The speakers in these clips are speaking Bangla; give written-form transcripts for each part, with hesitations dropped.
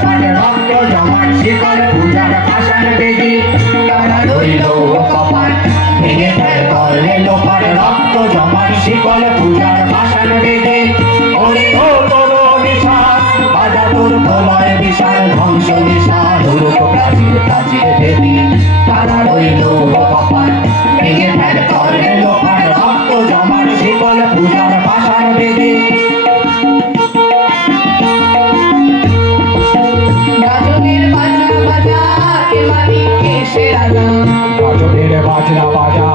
লোপাট রক্ত জমাট শিকল পূজার পাষাণ বেদি তারা রইল কপাট ভেঙে ফেল করলে লোপাট রক্ত জমাট শিকল পূজার পাষাণ বেদি ওরে ও তোর নিশান বাজা তোর প্রলয় বিশাল ধ্বংস নিশান দুর্গ প্রাচীর প্রাচীর দেবী তারা রইল কপাট ভেঙে ফেল করলে লোপাট রক্ত জমাট শিকল পূজার পাষাণ বেদি গাজনের বাজনা বাজা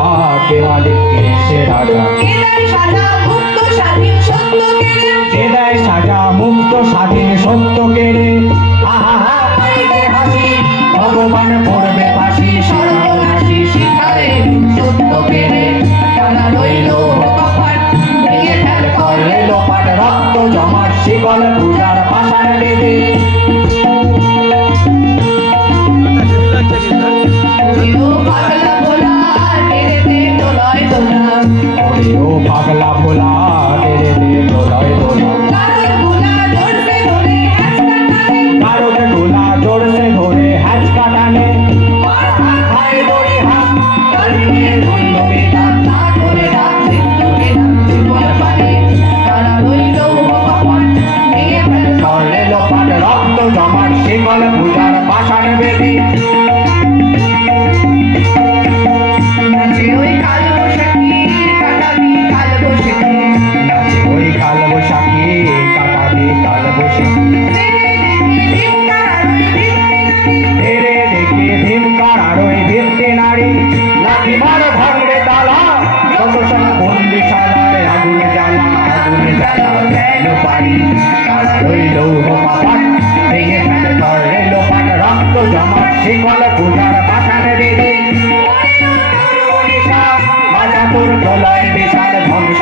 কে মালিক কে সে রাজা কে দেয় সাজা মুক্ত স্বাধীন সত্য কেড়ে কে দেয় সাজা মুক্ত স্বাধীন সত্য কেড়ে আহা হা পাইবে হাসি ভগবান পড়বে ফাঁসি সর্বনাশী শিখারে সত্য কেড়ে তারা রইল কপাট ভেঙে ফেল করলে লোপাট রক্ত জমাট শিকল পূজার পাষাণ বেদি পাগলা ভোলা তেরে দে দোলায় দোলা কারোর গোলা জোর से ধরে হ্যাচ কাটানে হায় দড়ি হাত কালিয়ে রইল বেদাত না করে রাত মৃত্যুকে ডাকতে বল পারে তারা রইল কপাট ভেঙে ফেল করলে লোপাট রক্ত জমাট শিকল পূজার পাষাণ বেদি শিকল পূজার পাষাণ বেদি প্রলয় বিশাল ধ্বংস